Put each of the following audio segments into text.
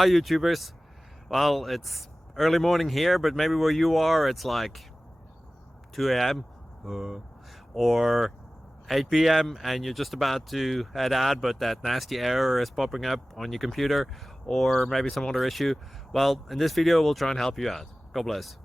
Hi YouTubers. Well, it's early morning here, but maybe where you are it's like 2 a.m. or 8 p.m. and you're just about to head out, but that nasty error is popping up on your computer, or maybe some other issue. Well, in this video we'll try and help you out. God bless.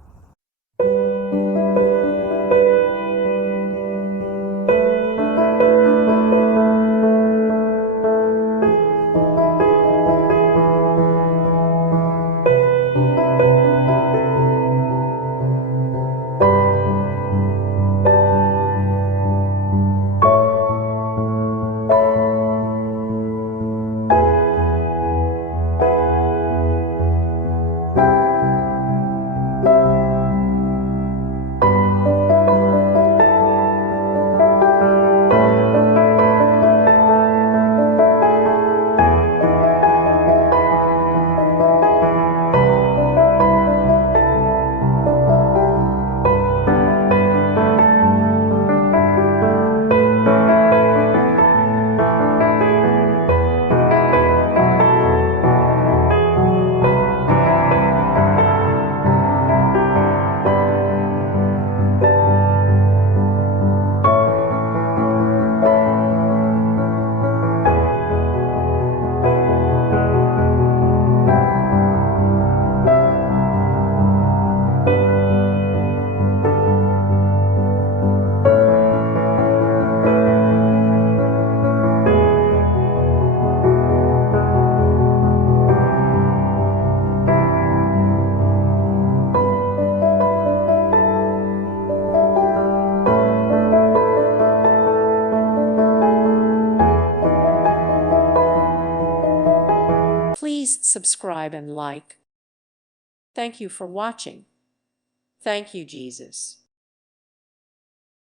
Please subscribe and like. Thank you for watching. Thank you, Jesus.